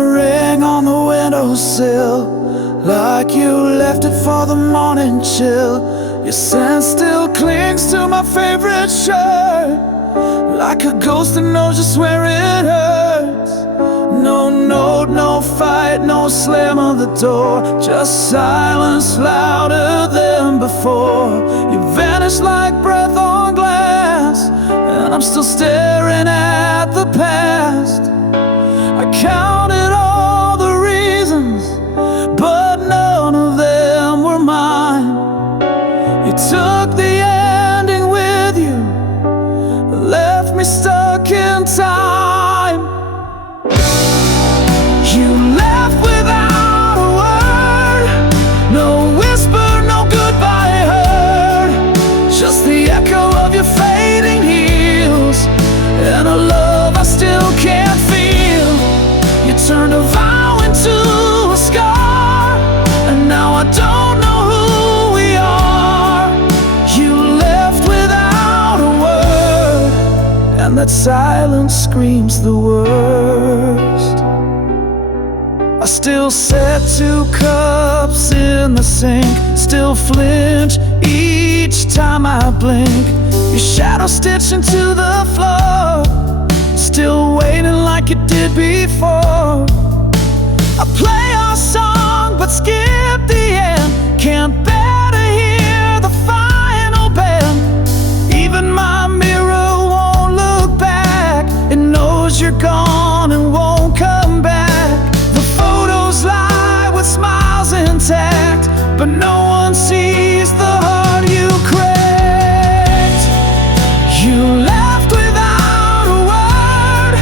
a ring on the windowsill, like you left it for the morning chill. Your scent still clings to my favorite shirt, like a ghost that knows just where it hurts. No note, no fight, no slam of the door, just silence louder than before. You vanished like breath on glass, and I'm still staring at the past. I counted all the reasons, but none of them were mine. You took the ending with you, left me stuck in time. You left without a word, no whisper, no goodbye heard, just the echo of your fading heels, and a love I still can't feel. You turned a vow into a scar, and now I don't know who we are. You left without a word, and that silence screams the worst. I still set 2 cups in the sink, still flinch each time I blink. Your shadow stitched into the floor, still waiting like it did before. I play our song but skip the end, can't bear to hear the final bend. Even my mirror won't look back, it knows you're gone and won't come back. The photos lie with smiles intact, but no one sees the heart you cracked. You left without a word,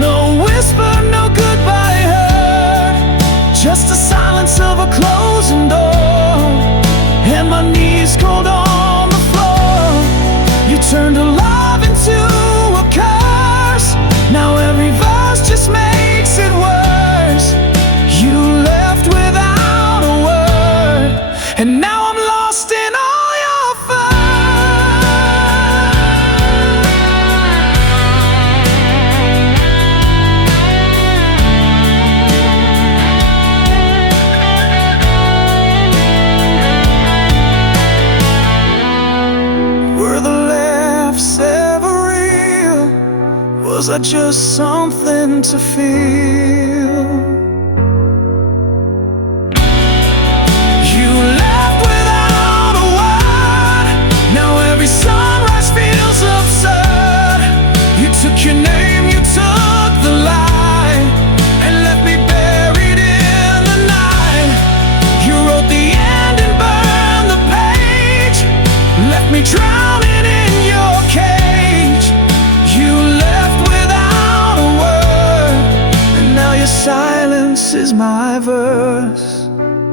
no whisper, no goodbye heard, just the silence of a closing door, and my knees cold on the floor. You turned a love into a curse, now every verse just makes it worse. You left without a word, and now I'm lost in all your fun. Were the laughs ever real? Was I just something to feel? You left without a word, now every sunrise feels absurd. You took your name, you took the light, and left me buried in the night. You wrote the end and burned the page, left me drowning in your cage. You left without a word, and now your silence is my verse.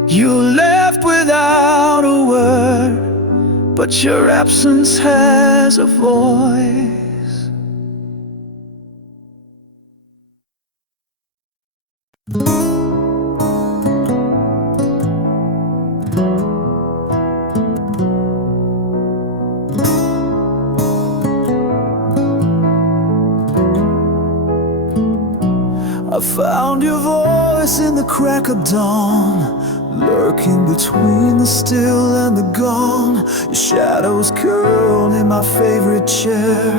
You left without a word, but your absence has a voice. I found your voice in the crack of dawn, lurking between the still and the gone. Your shadows curled in my favorite chair,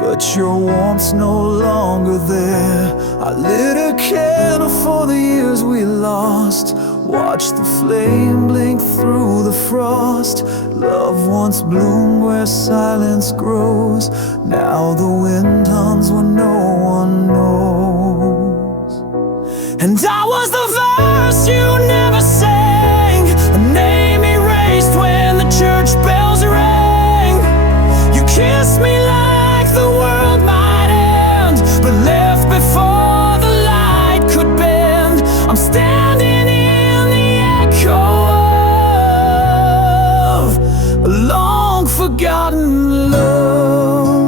but your warmth's no longer there. I lit a candle for the years we lost, watched the flame blink through the frost. Love once bloomed where silence grows, now the wind hums when no one knows. And I was the verse you never sang, a name erased when the church bells rang. You kissed me like the world might end, but left before the light could bend. I'm standing in the echo of a long forgotten love.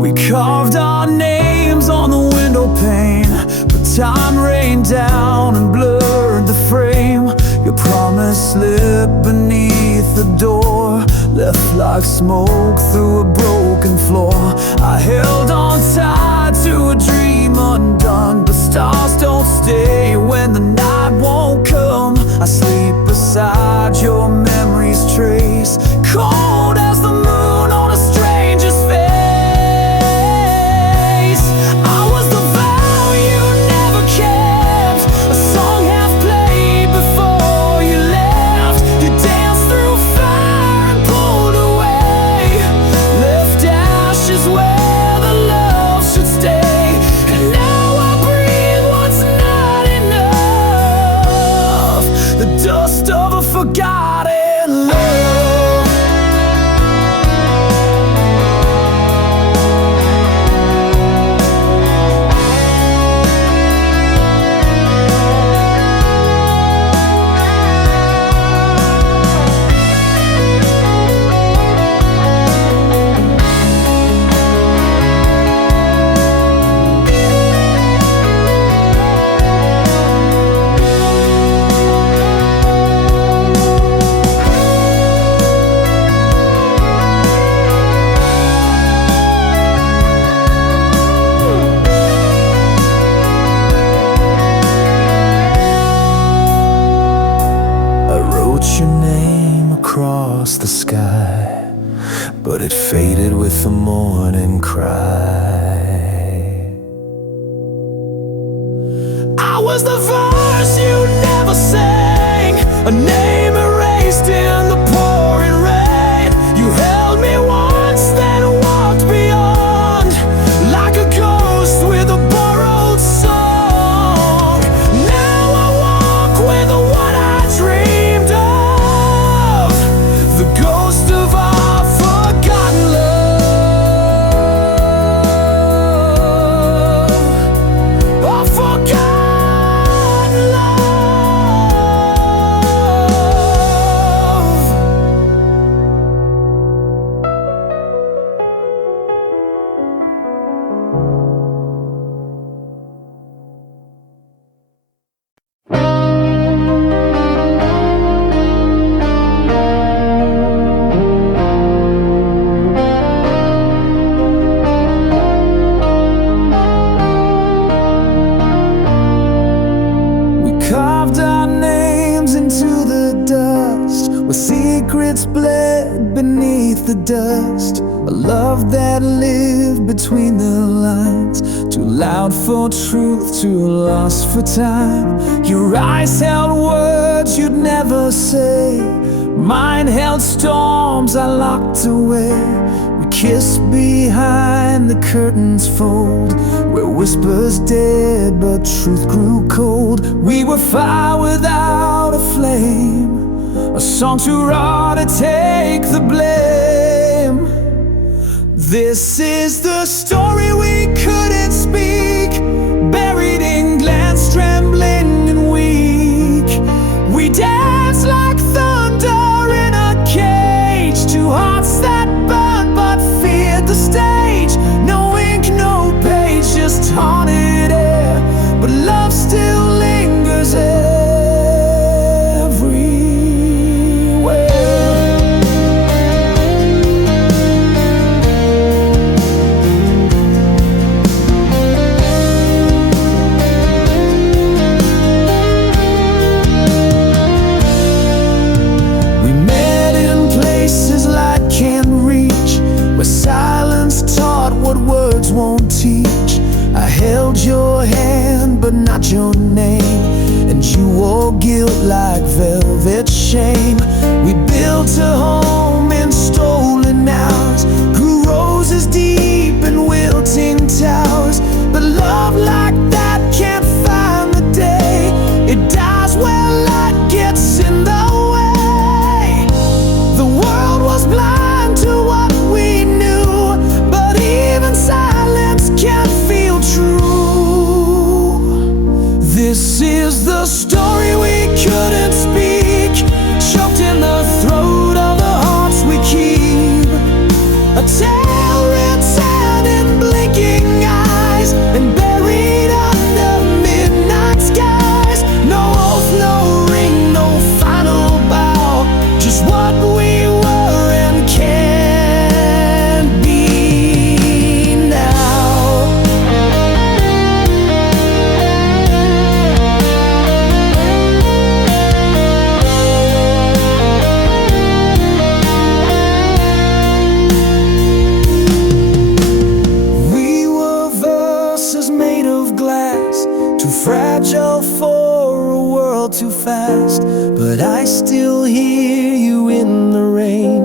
We carved our names on the window pane, but time rained down and blurred the frame. Your promise slipped beneath the door, left like smoke through a broken floor. I held on tight to a dream undone, but stars don't stay when the night won't come. I sleep beside your memory's trace, cold as the moon on a stranger's face. I was the vow you never kept, a song half played before you left. You danced through fire and pulled away, left ashes where the love should stay. And now I breathe what's not enough, the dust of a forgotten love. Your name across the sky, but it faded with the morning cry. I was the verse you never sang, a name erased in the pouring rain. You held me once, then walked beyond, like a ghost with a borrowed song. Now I walk with what I dreamed of, the ghost of our forgotten love, our forgotten love. Carved our names into the dust, with secrets bled beneath the dust. A love that lived between the lines, too loud for truth, too lost for time. Your eyes held words you'd never say, mine held storms I locked away. We kissed behind the curtain's fold, where whispers dead but truth grew cold. We were fire without a flame, a song too raw to take the blame. This is the story we couldn't speak, buried in glance, trembling and weak. We danced like thunder in a cage, two hearts that burned but feared the stage. No ink, no page, just haunted air, but love still lingers everywhere. We met in places light can't reach, where silence taught what words won't teach. I held your hand but not your name, and you wore guilt like velvet shame. We built a home in stolen hours, grew roses deep in wilting towers. But love like that can't find the day, it dies when light gets in the way. The world was blind to what we knew, but even silence can feel true. This is the story we couldn't speak, choked in the throat of the fast, but I still hear you in the rain,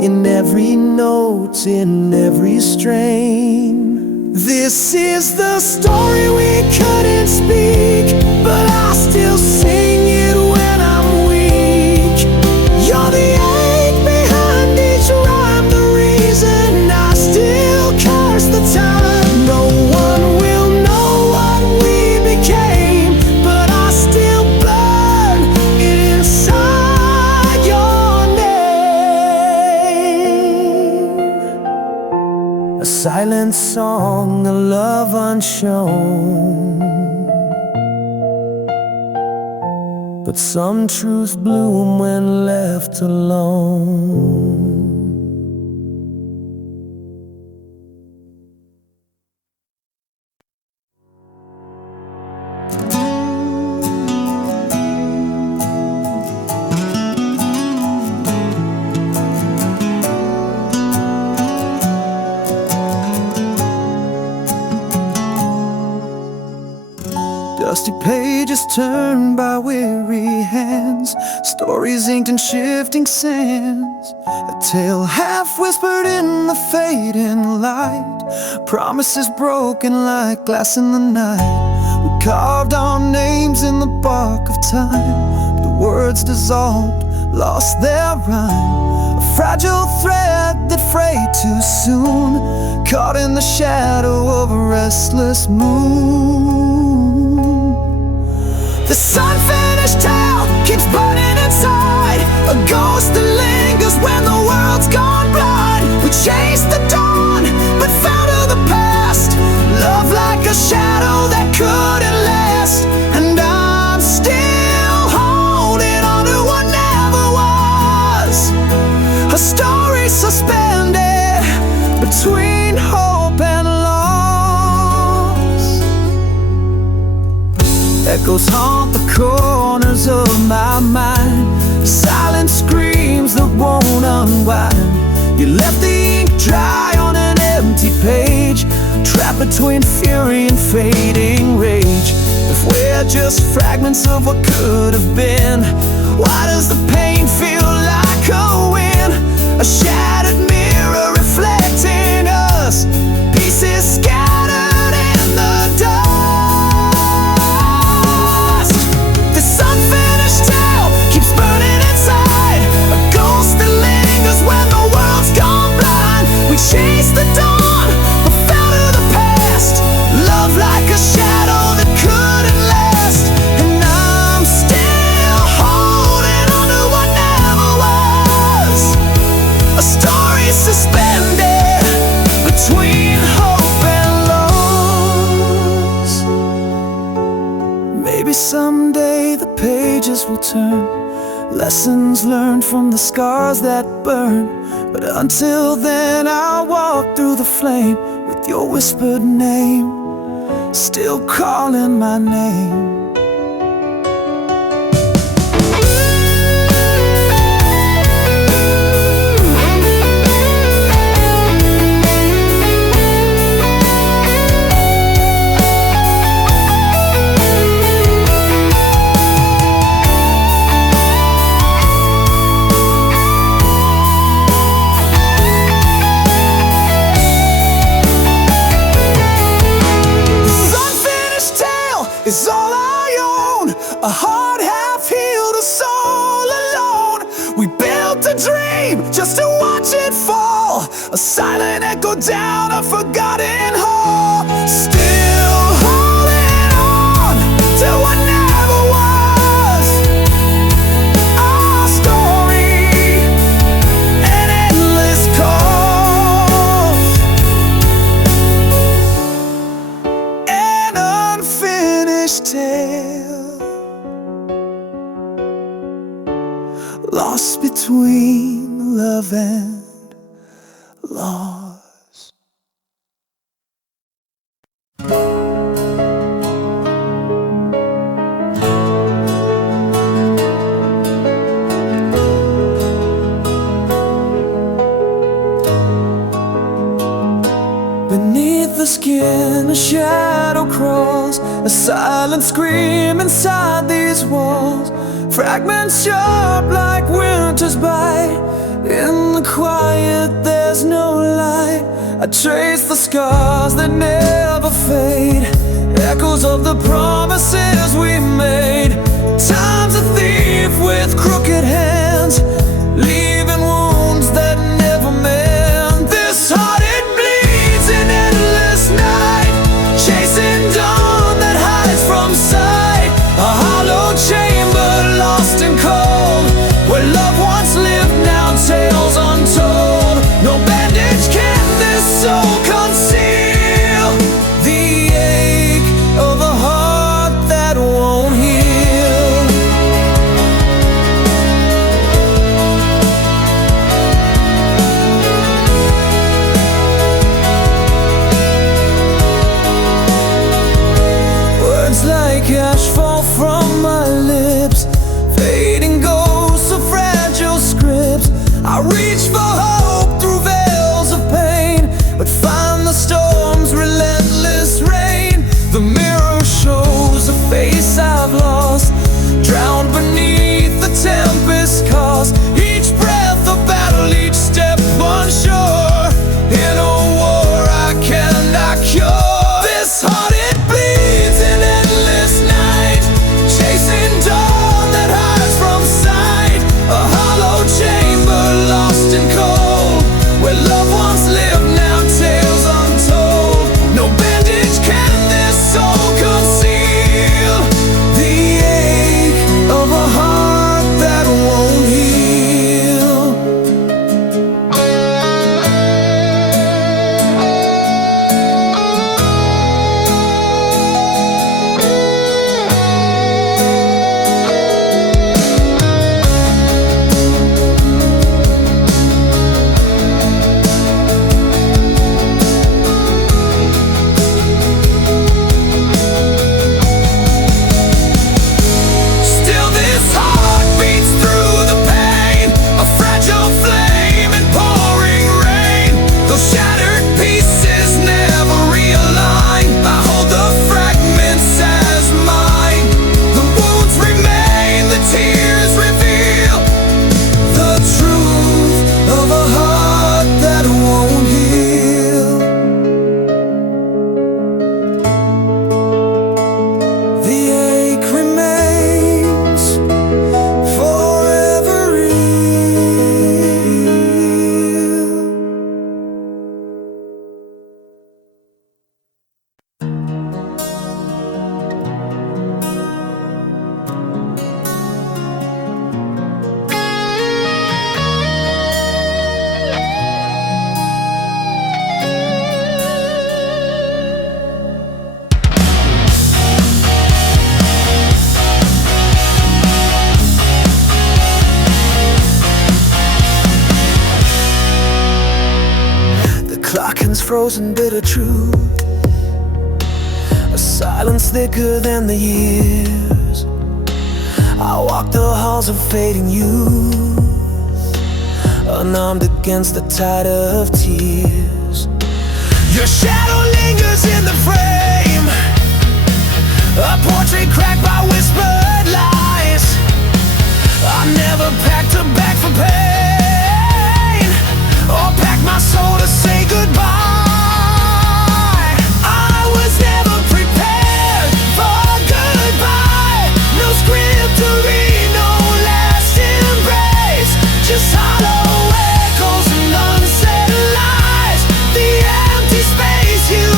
in every note, in every strain. This is the story we couldn't speak, but I still sing it when I'm weak. You're the ache behind each rhyme, the reason I still curse the time. No one will know what we became, but I still burn inside your name. A silent song, a love unshown, but some truth bloom when left alone. Dusty pages turned by weary hands, stories inked in shifting sands, a tale half whispered in the fading light, promises broken like glass in the night. We carved our names in the bark of time, the words dissolved, lost their rhyme, a fragile thread that frayed too soon, caught in the shadow of a restless moon. This unfinished tale keeps burning inside, a ghost that lingers when the world's gone blind. We chased the dawn, but fell to the past, love like a shadow that couldn't last. And I'm still holding on to what never was, a story suspended between hope and loss. Echoes haunt the corners of my mind, silent screams that won't unwind. You left the ink dry on an empty page, trapped between fury and fading rage. If we're just fragments of what could have been, why does the pain feel like a win? A shattered mirror reflecting us, pieces scattered in the dust. This unfinished tale keeps burning inside, a ghost that lingers when the world's gone blind. We chased the dawn, but fell to the past, love like a shadow that couldn't last. And I'm still holding on to what never was, a story suspended between hope and loss. Maybe someday the pages will turn, lessons learned from the scars that burn. But until then I'll walk through the flame with your whispered name, still calling my name. Is all I own, a heart half healed, a soul alone. We built a dream just to watch it fall, a silent echo down a forgotten hall. Still holding on to what never was, our story, an endless cause, an unfinished tale, lost between love and loss. Beneath the skin, a shadow crawls, a silent scream inside these walls. Fragments sharp like winter's bite. In the quiet there's no light. I trace the scars that never fade, echoes of the promises we made. Time's a thief with crooked hands, leaving wounds that never mend. This heart, it bleeds in endless night, chasing dawn that hides from sight. A hollow chamber lost and cold, where love once lived, now tales untold. No bandage can this soul conceal, the ache of a heart that won't heal. Words like ash fall from my lips, fading ghosts of fragile scripts. I reach for hope through veils of pain, but find the storm's relentless rain. The mirror shows a face I've lost, drowned beneath the tempest cost. Each breath a battle, each step unsure, in a war I cannot cure. This heart, it bleeds in endless night, chasing dawn that hides from sight. A hollow chamber lost and cold, where love once lived, now tales untold. No bandage can this soul conceal, the ache of a heart that won't heal. Still this heart beats through the pain, a fragile flame in pouring rain. Those shattered pieces never realign, I hold the fragments as mine. The wounds remain, the tears reveal the truth of a heart that won't heal. The ache remains forever real. The clock hands frozen, bitter truth, a silence thicker than the years. I walk the halls of fading youth, unarmed against the tide of tears. Your shadow lingers in the frame, a portrait cracked by whispered lies. I never packed a bag for pain, or packed my soul to say goodbye. I was never prepared for goodbye. No script to read, no last embrace, just hollow echoes and unsaid lies. The empty space you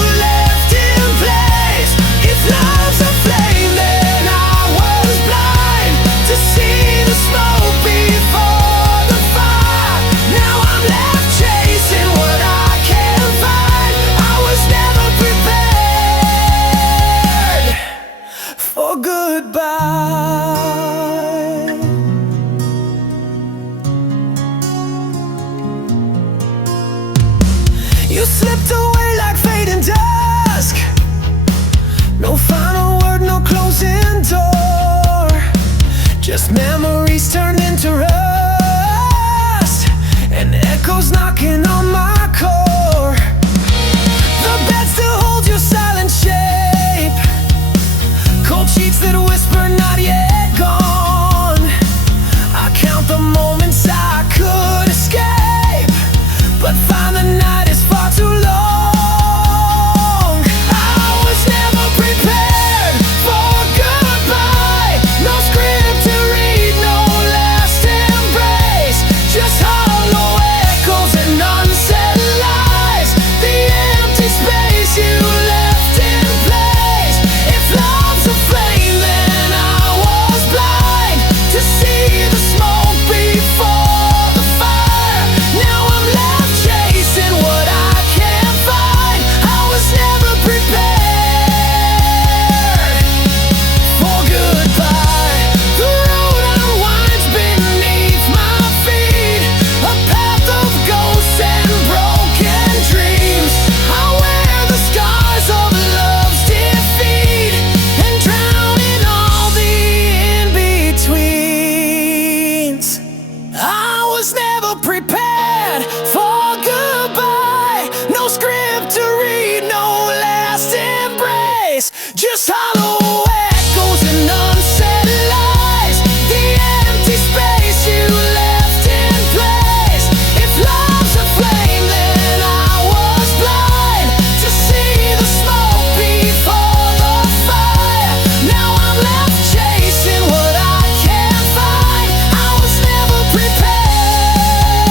Just hollow echoes and unsaid lies, the empty space you left in place. If love's a flame, then I was blind to see the smoke before the fire. Now I'm left chasing what I can't find. I was never prepared.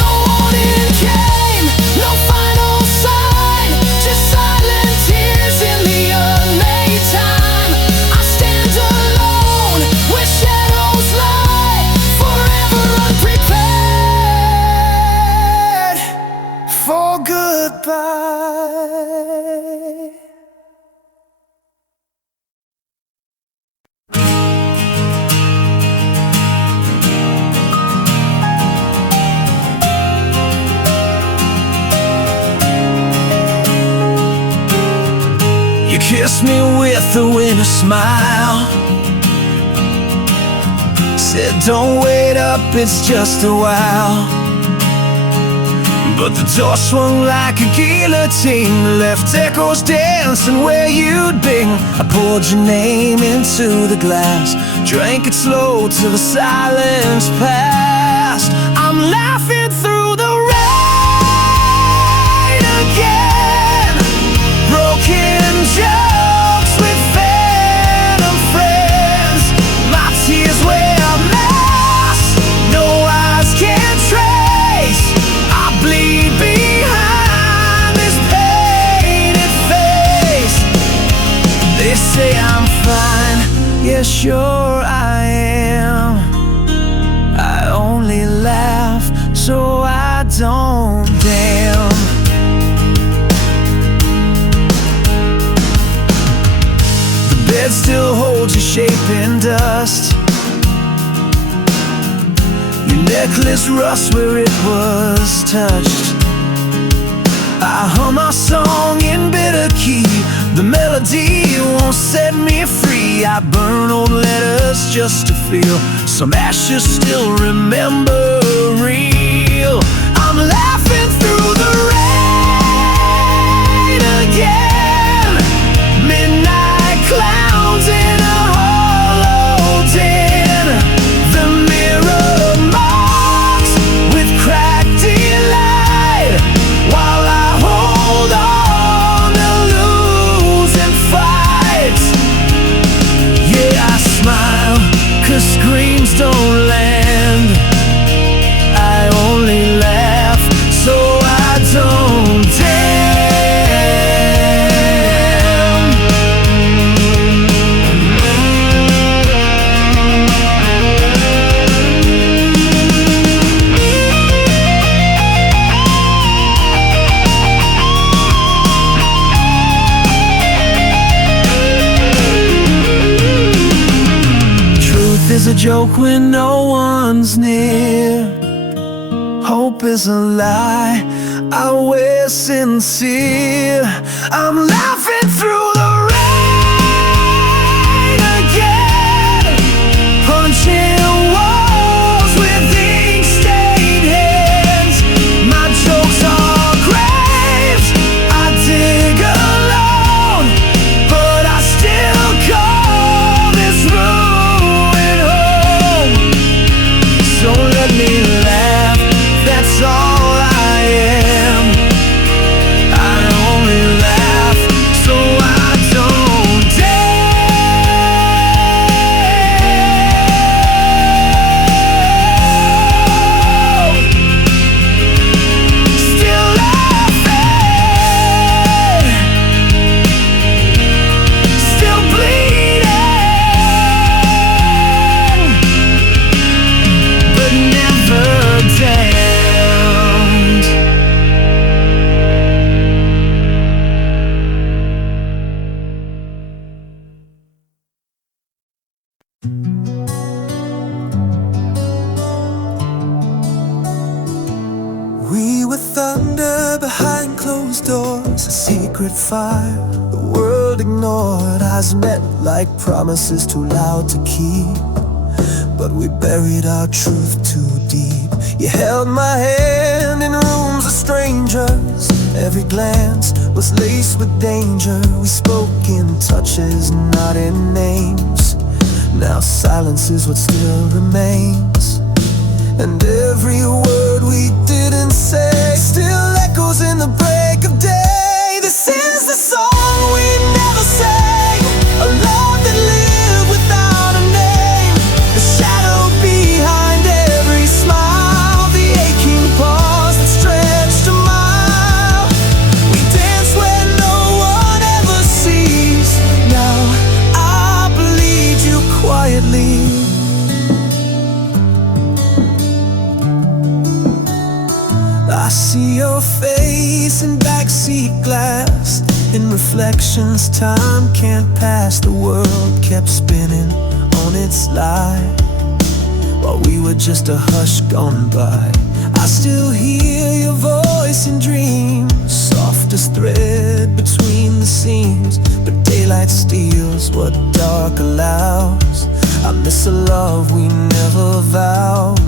No warning came, no final sign, just silent tears in the unmade time. I stand alone where shadows lie, forever unprepared for goodbye. You kissed me with a winter smile, said don't wait up, it's just a while. But the door swung like a guillotine, left echoes dancing where you'd been. I poured your name into the glass, drank it slow till the silence passed. I'm laughing through the rain again, broken jokes with phantom friends. My tears wear a mask no eyes can trace. I bleed behind this painted face. They say I'm fine, yeah sure I am. I only laugh so I don't damn. The bed still holds your shape in dust, your necklace rust where it was touched. I hum our song in bitter key, the melody won't set me free. I burn old letters just to feel some ashes still remember real. I'm laughing through the rain again, midnight clowns in a hollow den. The mirror marks with cracked delight, while I hold on to losing fights. Yeah, I smile, 'cause screams don't land. I only laugh so I don't damn. Truth is a joke when no one's near. Hope is a lie, I wear sincere. I'm laughing through the rain again, punching walls with ink-stained hands. My jokes are graves I dig alone, but I still call this ruin home. So let me laugh, that's all I am. I only laugh so I don't damn. Still laughing, still bleeding, but never damned. We were thunder behind closed doors, a secret fire the world ignored. Eyes met like promises too loud to keep, but we buried our truth too deep. You held my hand in rooms of strangers, Every glance was laced with danger. We spoke in touches, not in names. Now silence is what still remains, and every word we didn't say still echoes in the break of day. This is the song we never sang, a love that lived without a name. The shadow behind every smile, the aching pause that stretched a mile. We dance where no one ever sees. Now I bleed you quietly. I see your face in backseat glass. In reflections, time can't pass. The world kept spinning on its lie, while we were just a hush gone by. I still hear your voice in dreams, soft as thread between the seams. But daylight steals what dark allows. I miss a love we never vowed.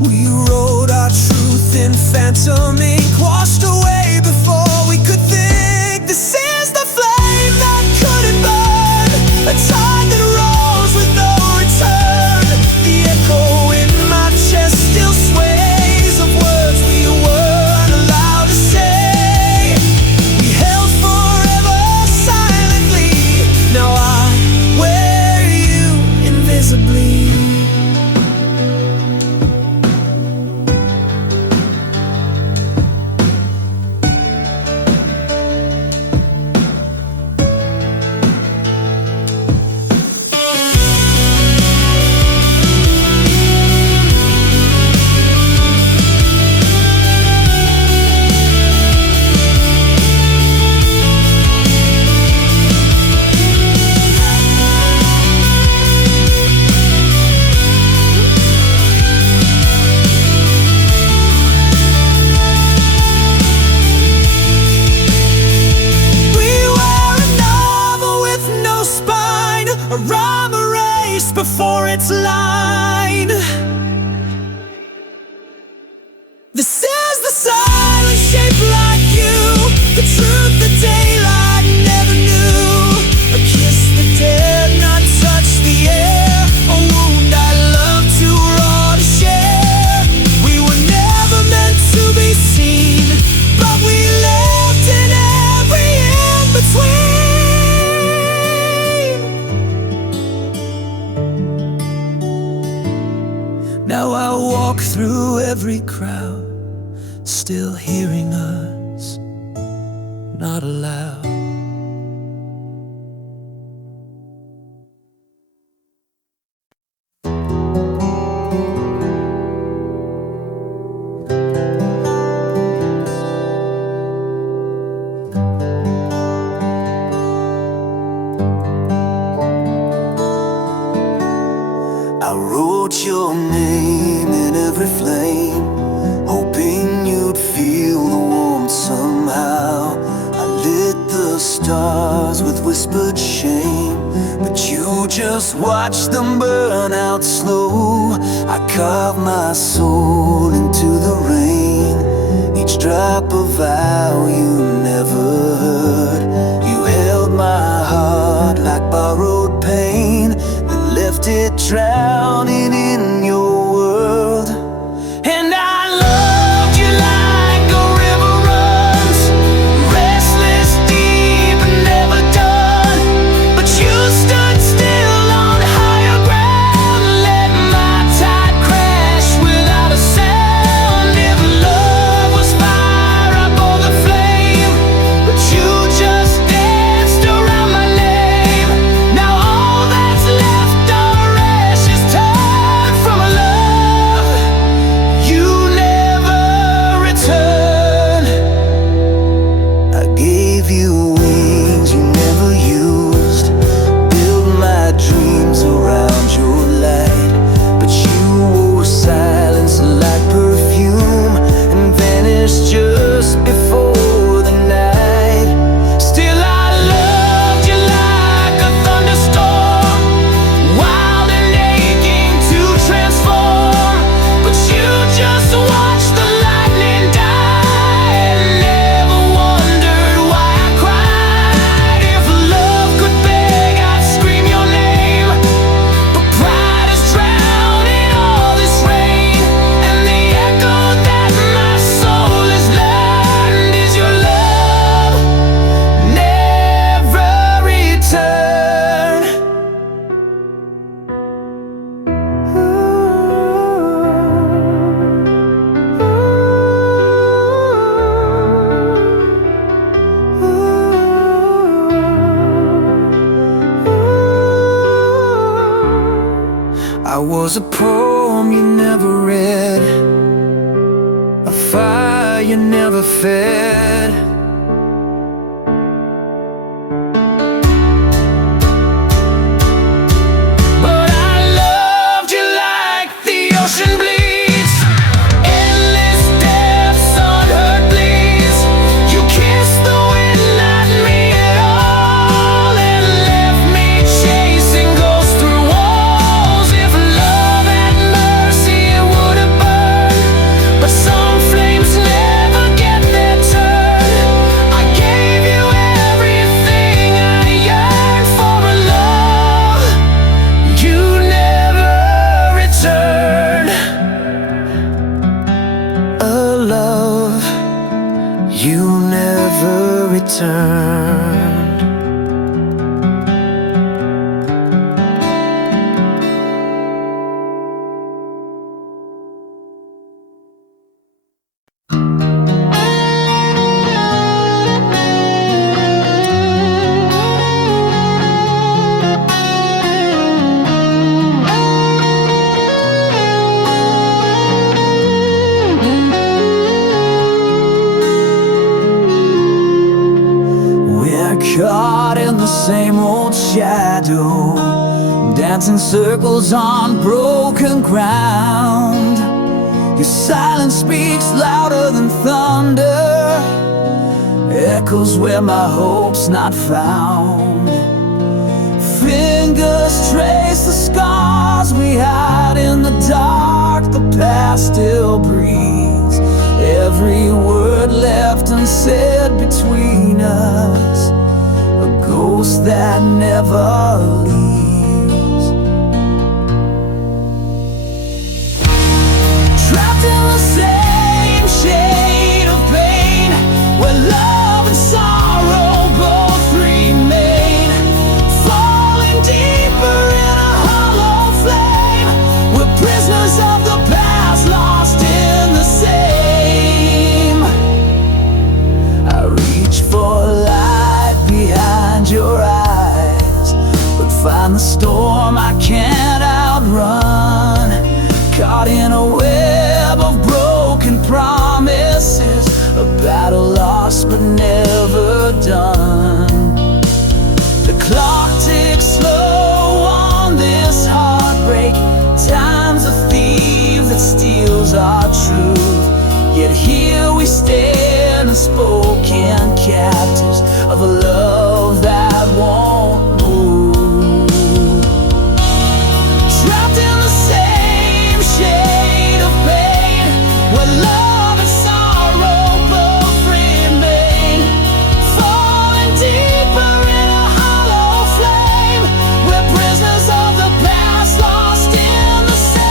We wrote our truth in phantom ink, washed away before we could think. This is the flame that couldn't burn, a tide that rolls with no return. The echo in my chest still sways of words we weren't allowed to say. We held forever silently. Now I wear you invisibly. A rhyme erased before its line. This is the silence shaped like you, the truth the daylight never knew. A kiss that dared not touch the air, a wound I love too raw to share. We were never meant to be seen, but we lived in every in-between. Now I walk through every crowd, still hearing us, not aloud. I wrote your name in every flame, hoping you'd feel the warmth somehow. I lit the stars with whispered shame, but you just watched them burn out slow. I carved my soul into the rain, each drop a vow you never heard. You held my heart like borrowed pain, left it drowning in your world. And I loved you like a river runs, restless, deep, and never done. But you stood still on higher ground, let my tide crash without a sound. If love was fire, I bore the flame, but you just danced around my name. Now all that's left from a love you never returned. I gave you wings you never used, built my dreams around your light. But you wore silence like perfume and vanished just before the night. Still I loved you like a thunderstorm, wild and aching to transform. But you just watched the lightning die and never was a poem you never read, a fire you never fed. But I loved you like the ocean bleeds, endless depths, unheard bleeds. You kissed the wind, not me at all, and left me chasing ghosts through walls. If love had mercy, it would have burned, but some flames never get their turn. I gave you everything I yearned for, a love you never returned, a love you never returned. We're caught in the same old shadow, dancing circles on broken ground. Your silence speaks louder than thunder, echoes where my hope's not found. Fingers trace the scars we hide in the dark, the past still breathes. Every word left unsaid between us, a ghost that never leaves. Trapped in the same shade of pain, where love and sorrow both remain. Falling deeper in a hollow flame, we're prisoners of the past, lost in the same. I reach for light behind your eyes, but find the storm I can't outrun. Caught in a web of broken promises, a battle lost but never done. The clock ticks slow on this heartbreak, time's a thief that steals our truth. Yet here we stand, unspoken captives of a love that won't move. Trapped in the same shade of pain, where love and sorrow both remain. Falling deeper in a hollow flame, we're prisoners of the past, lost in the same.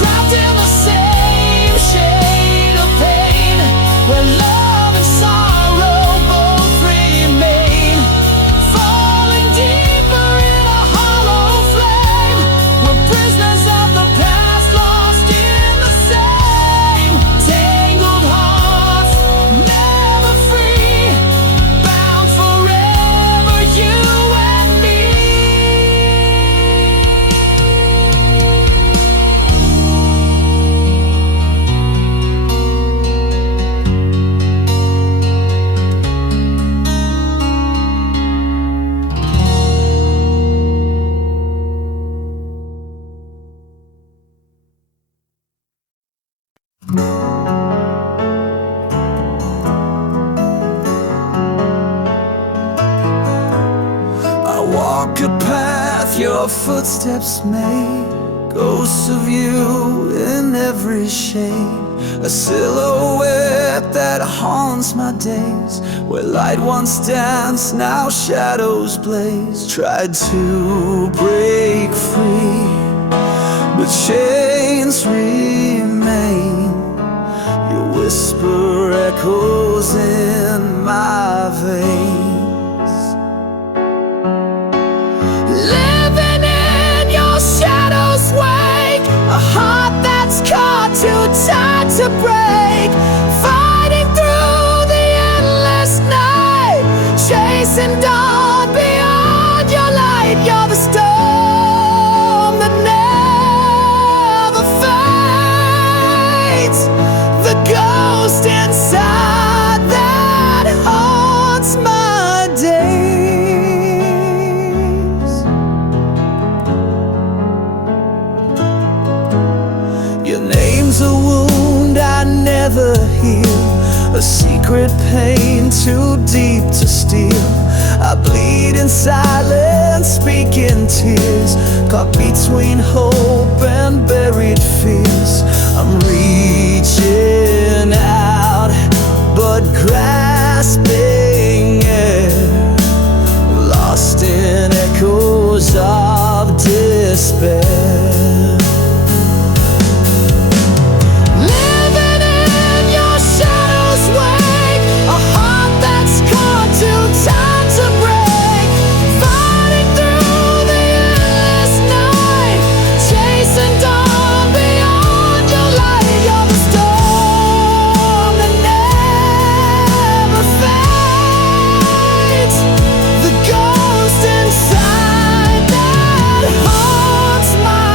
Trapped in the same shade of pain, where love and sorrow both remain. Falling deeper in a hollow flame, we're prisoners of the past, lost in the same. Tangled hearts, never free, bound forever, you and me. I walk a path your footsteps made, Ghosts of you in every shade, a silhouette that haunts my days. Where light once danced, now shadows blaze. Tried to break free, but chains remain. Your whisper echoes in my veins. Living in your shadow's wake, a heart that's caught too tight to break. Fighting through the endless night, chasing dawn beyond your light. You're the storm that never fades, the ghost inside that haunts my days. Your name's a wound I never heal, a secret pain too deep to steal. I bleed in silence, speak in tears, caught between hope and buried fears. I'm reaching out, but grasping air, lost in echoes of despair. Living in your shadow's wake, a heart that's caught too tight to break. Fighting through the endless night, chasing dawn beyond your light. You're the storm that never fades, the ghost inside that haunts my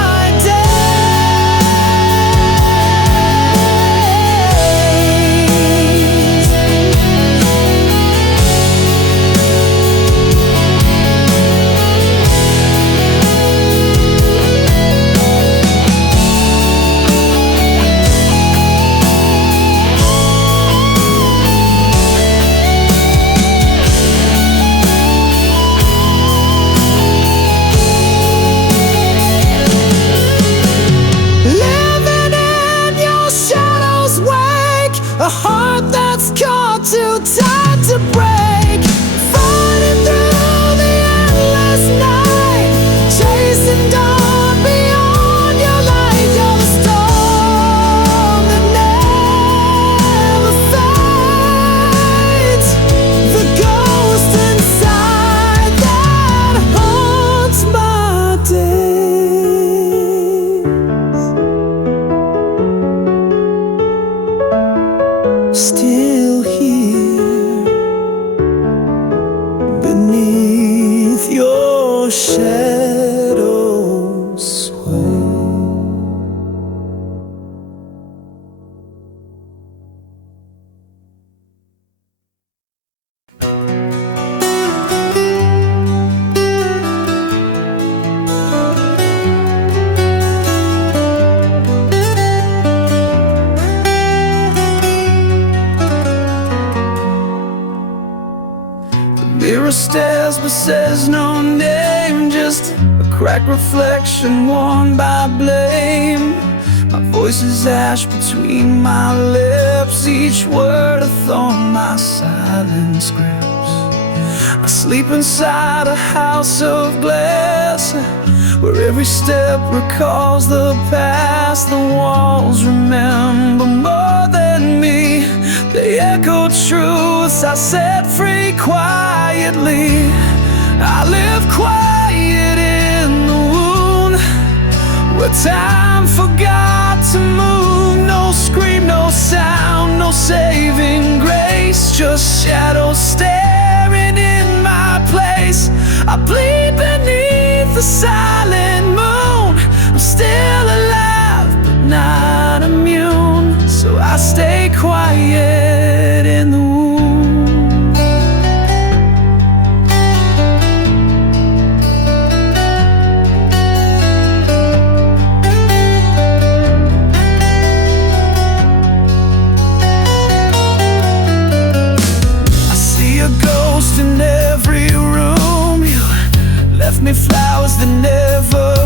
Living in your shadow's wake, a heart that's caught too tight to break. Fighting through the endless night, chasing dawn beyond your light. You're the storm that never fades, the ghost inside that haunts my days. Still here beneath your shadow sway. Mirror stares but says no name, just a cracked reflection worn by blame. My voice is ash between my lips, each word a thorn my silence grips. I sleep inside a house of glass, where every step recalls the past. The walls remember more than me, they echo truths I set free quietly. I live quiet in the wound, where time forgot to move. No scream, no sound, no saving grace, just shadows staring in my place. I bleed beneath the silent moon. I'm still alive but not immune, so I stay quiet in the womb. I see a ghost in every room. You left me flowers that never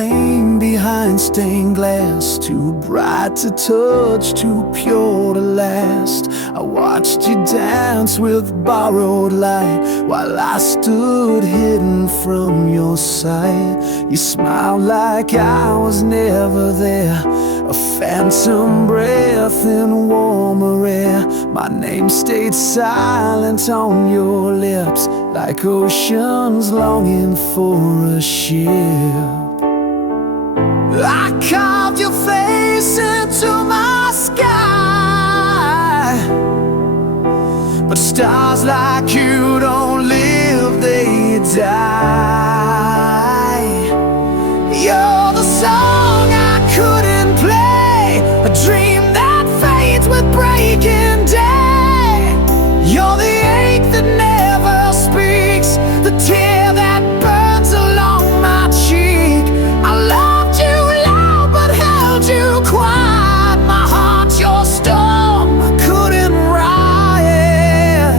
flame behind stained glass, too bright to touch, too pure to last. I watched you dance with borrowed light while I stood hidden from your sight. You smiled like I was never there, a phantom breath in warmer air. My name stayed silent on your lips, like oceans longing for a ship. I carved your face into my sky, but stars like you don't live, they die. You're the song I couldn't play, a dream that fades with breaking day. You're the ache that never speaks, the tear that burns along my cheek. I loved you loud but held you quiet. My heart's your storm, I couldn't riot.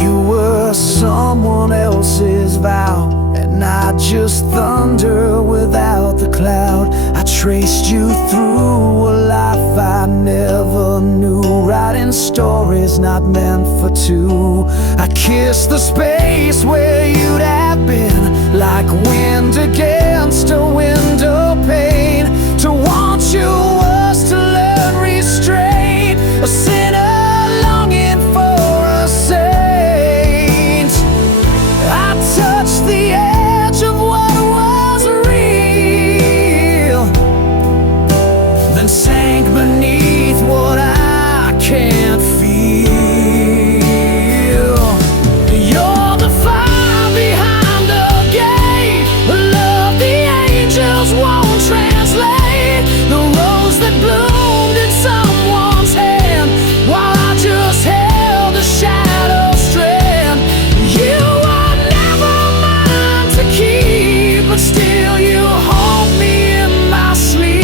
You were someone else's vow, and I just thunder without the cloud. I traced you through a life I never knew, writing stories not meant for two. I kissed the space where you'd have been, like wind against a window pane. To want you was to learn restraint, a sinner longing for a saint. I touched the edge of what was real, then sank beneath what I can't feel. You're the fire behind the gate, the love the angels won't translate, the rose that bloomed in someone's hand while I just held a shadow strand. You were never mine to keep, but still you hold me in my sleep.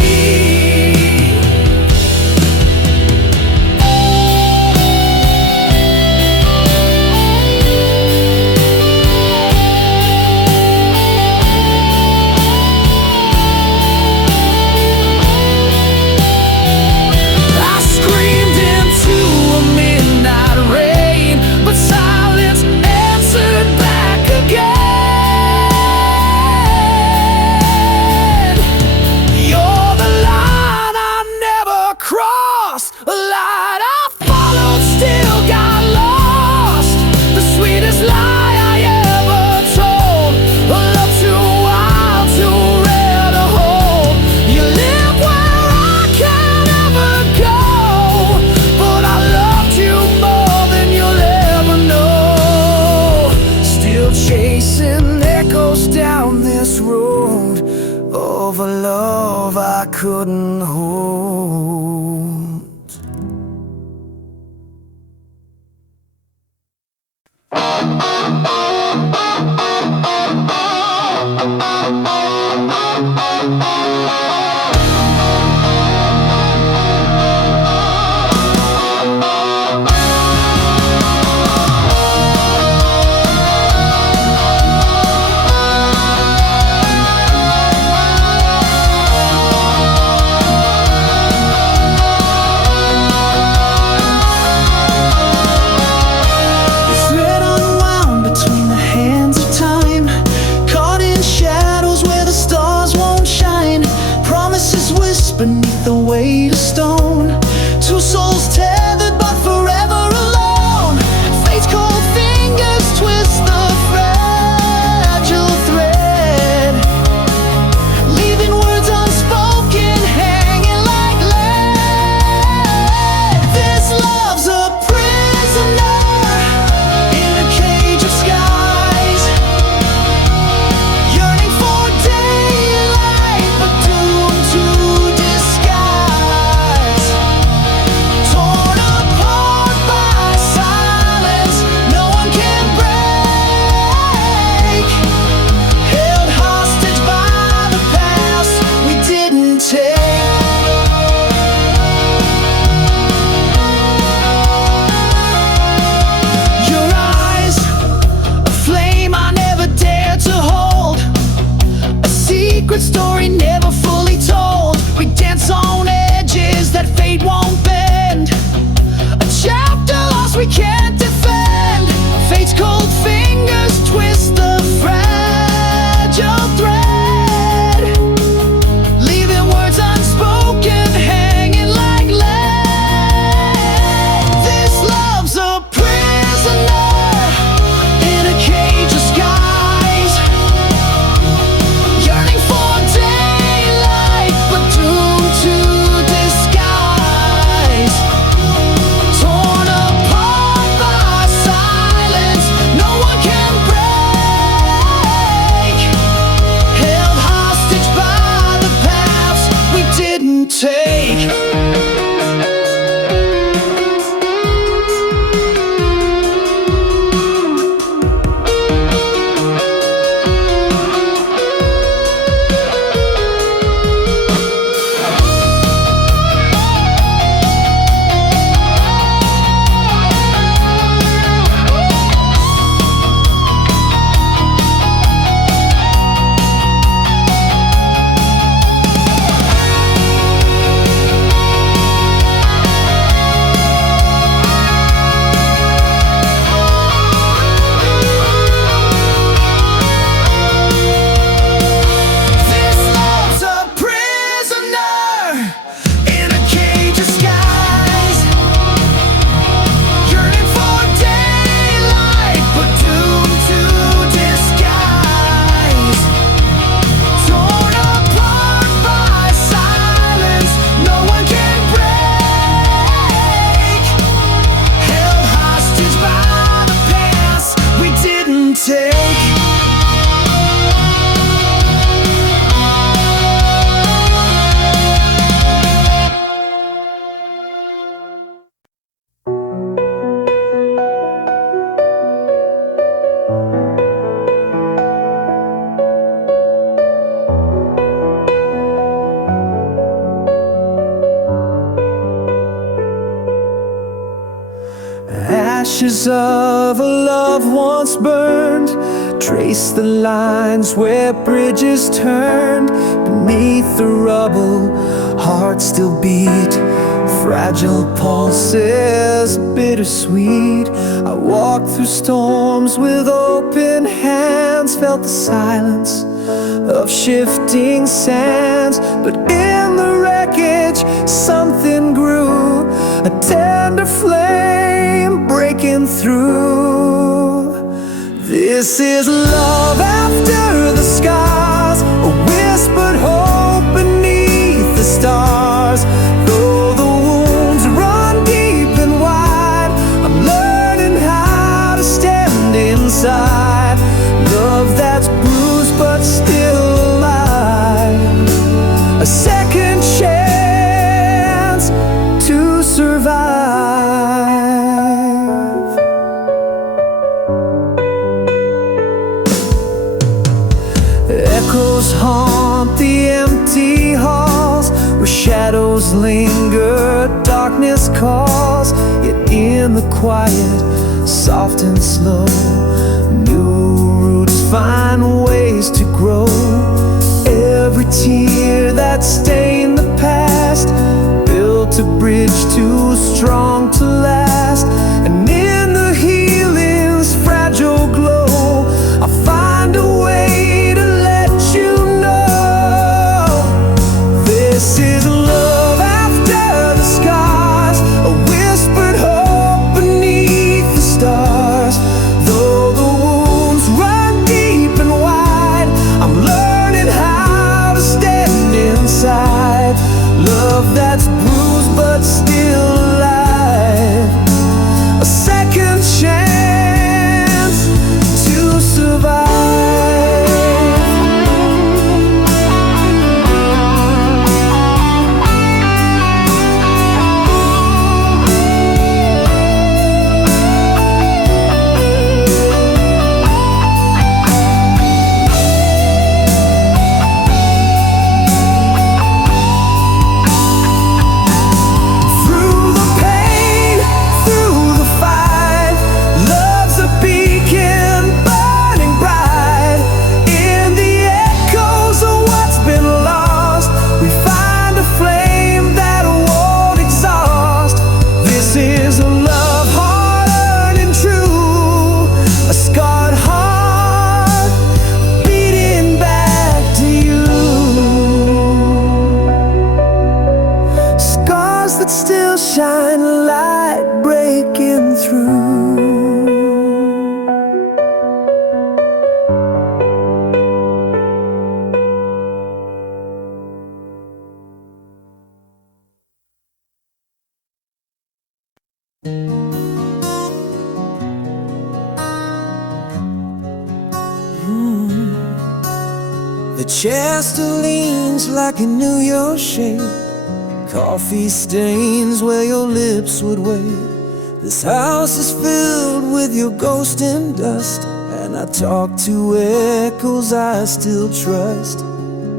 I screamed into a midnight rain, but silence answered back again. You're the line I never crossed, a light I followed, still got lost. The sweetest lie I ever told, a love too wild, too rare to hold. You live where I can't ever go, but I loved you more than you'll ever know. Still chasing echoes down this road of a love I couldn't hold. Ashes of a love once burned, trace the lines where bridges turned. Beneath the rubble, hearts still beat, fragile pulses, bittersweet. I walked through storms with open hands, felt the silence of shifting sands. But in the wreckage, something grew, a tender flame breaking through. This is love after the scars, a whispered hope beneath the stars. Though the wounds run deep and wide, I'm learning how to stand inside. Love that's bruised but still alive, a second chance to survive. Echoes haunt the empty halls, where shadows linger, darkness calls. Yet in the quiet, soft and slow, new roots find ways to grow. Every tear that stained the past built a bridge too strong to last. And in the healing's fragile glow, I find a way to let you know. This is love after the scars, a whispered hope beneath the stars. Though the wounds run deep and wide, I'm learning how to stand inside. Love that's bruised but still alive, a second chance to survive. That still shine a light breaking through. The chair still leans like it knew your shape. Coffee stains where your lips would wait. This house is filled with your ghost and dust, and I talk to echoes I still trust.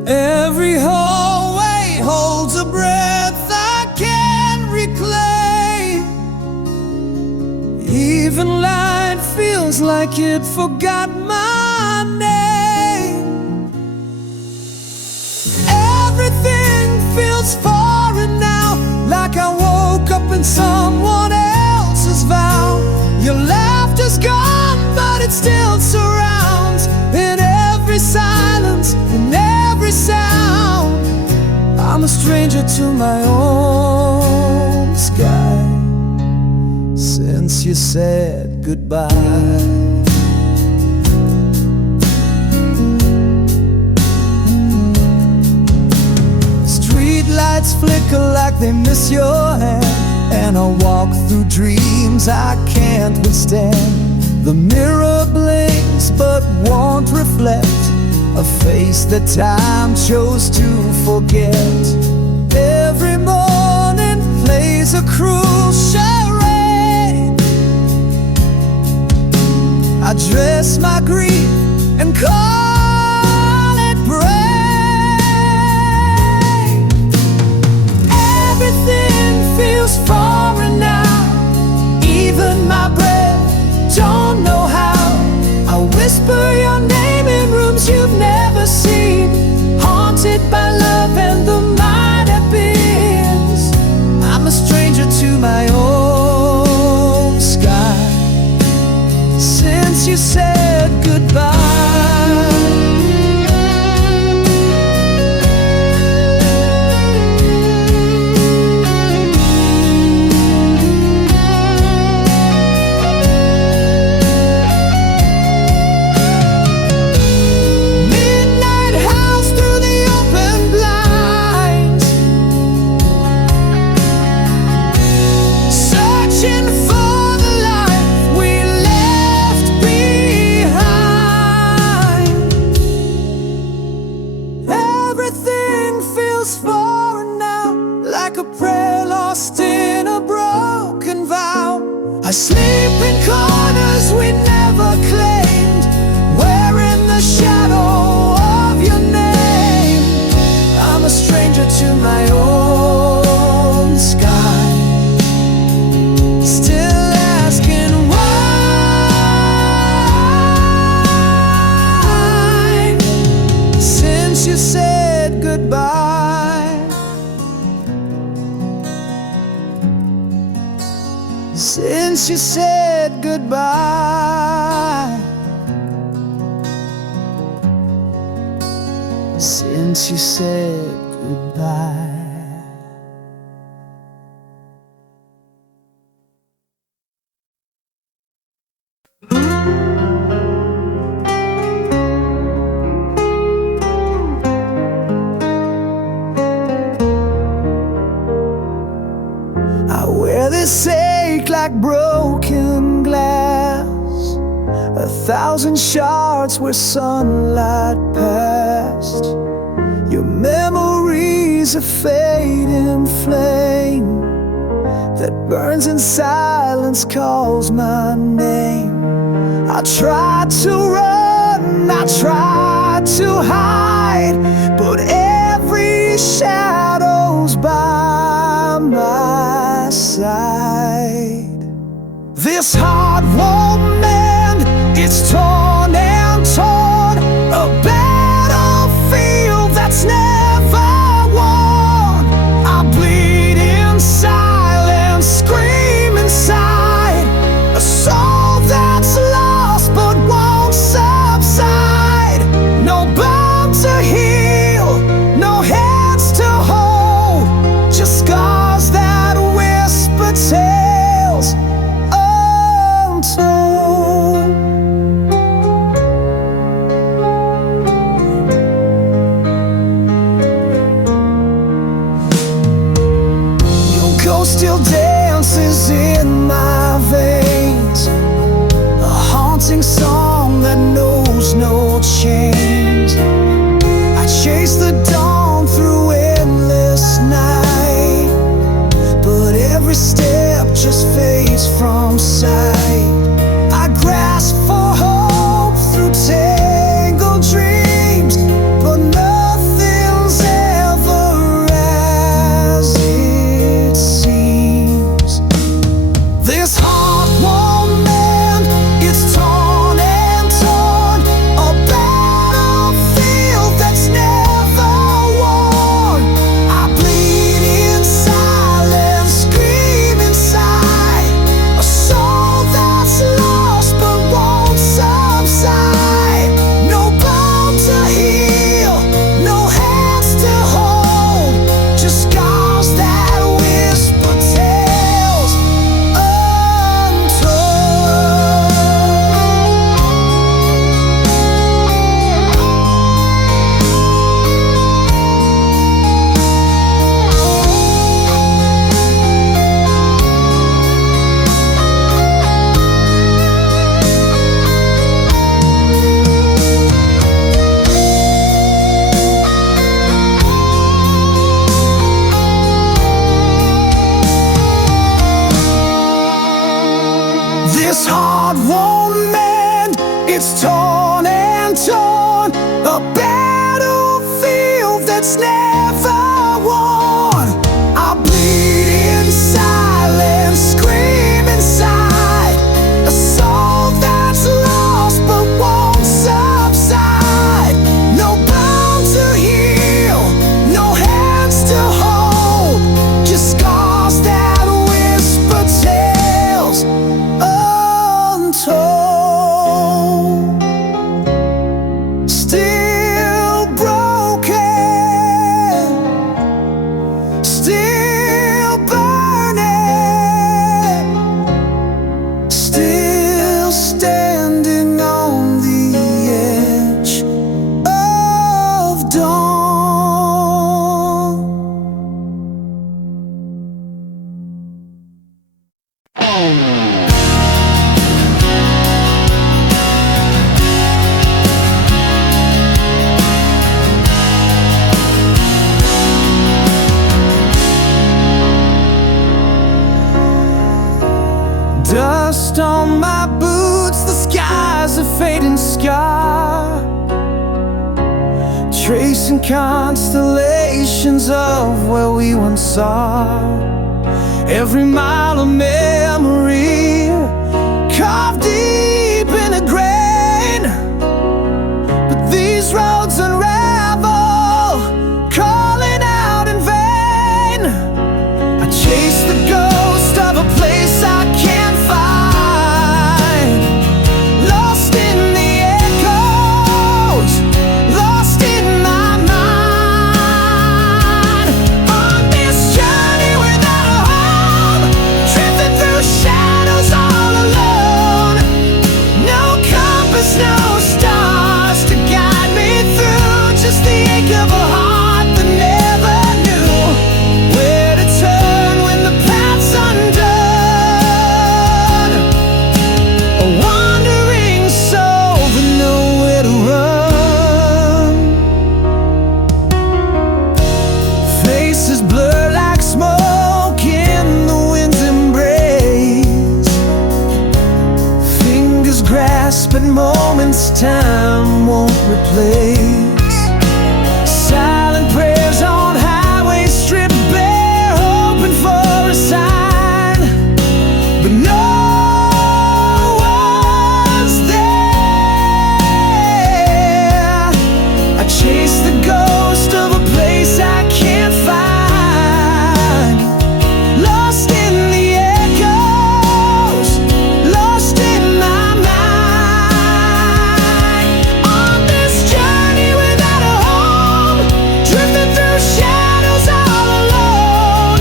Every hallway holds a breath I can't reclaim. Even light feels like it forgot my name. Everything feels foreign now, like I woke up in someone else's vow. Your laughter's gone, but it still surrounds. In every silence, in every sound, I'm a stranger to my own sky since you said goodbye. Lights flicker like they miss your hand, and I walk through dreams I can't withstand. The mirror blinks but won't reflect a face that time chose to forget. Every morning plays a cruel charade. I dress my grief and call it brave. Everything feels foreign now, even I sleep in corners we never claimed, wearing the shadow of your name. I'm a stranger to my own sky, still asking why. Since you said goodbye, since you said goodbye, since you said goodbye. I wear this ache like broken glass, 1,000 shards where sunlight passed. Your memories a fading flame that burns in silence, calls my name. I tried to run, I tried to hide, but every shadow's by my side. This heart won't mend, it's torn and torn, a battlefield that's never won. I bleed in silence, scream inside, a soul that's lost but won't subside. No bone to heal, no hands to hold, just scars that whisper tales untold. Your ghost still dances in my veins, a haunting song that knows no change. I chase the dawn through endless night, but every step just fades from sight. I grasp for hope through tangled dreams, but nothing's ever as it seems. This heart won't mend, it's torn and torn, a battlefield that's never won. I bleed in silence, scream inside, a soul that's lost but won't subside. No bone to heal, no hands to hold, just scars that whisper tales untold. This heart won't mend, it's torn and torn, a battlefield that's never won. I bleed in silence, scream inside, a soul that's lost but won't subside. No bone to heal, no hands to hold, just scars that whisper tales untold. Still broken, Dust on my boots, the sky's a fading scar, tracing constellations of where we once are. Every mile of memory carved deep in a grain, but these roads unravel, calling out in vain. I chase the ghost of a place I can't find, lost in the echoes, lost in my mind. On this journey without a home, drifting through shadows all alone. No compass, no stars to guide me through, just the ache of a heart that never knew where to turn when the path's undone. A wandering soul with nowhere to run. Faces blur like smoke in the wind's embrace, fingers grasp at moments time won't replace. Silent prayers on highways stripped bare, hoping for a sign, but no one's there. I chase the ghost of a place I can't find, lost in the echoes, lost in my mind. On this journey without a home, drifting through shadows all alone.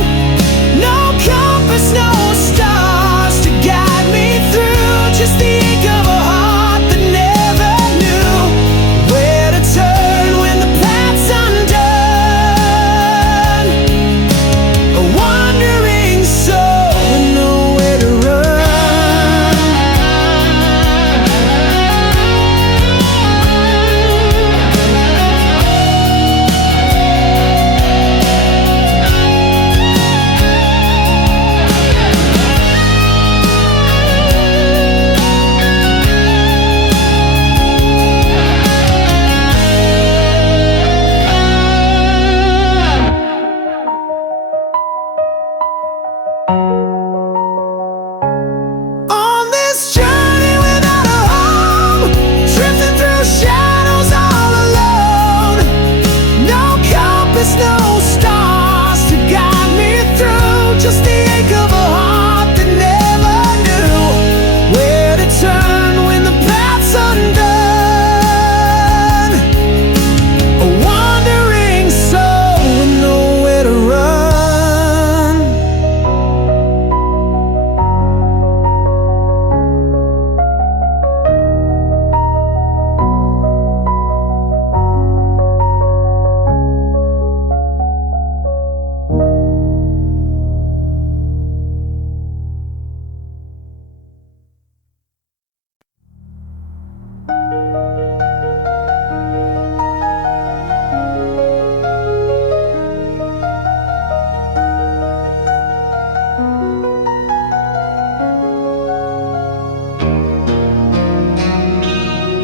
No compass, no stars to guide me through, just the ache of a heart that never knew where to turn when the path's undone. A wandering soul with nowhere to run. On this journey without a home, drifting through shadows all alone. No compass, no stars to guide me through, just the ache of a heart that never knew where to turn when the path's undone. A wandering soul with nowhere to run.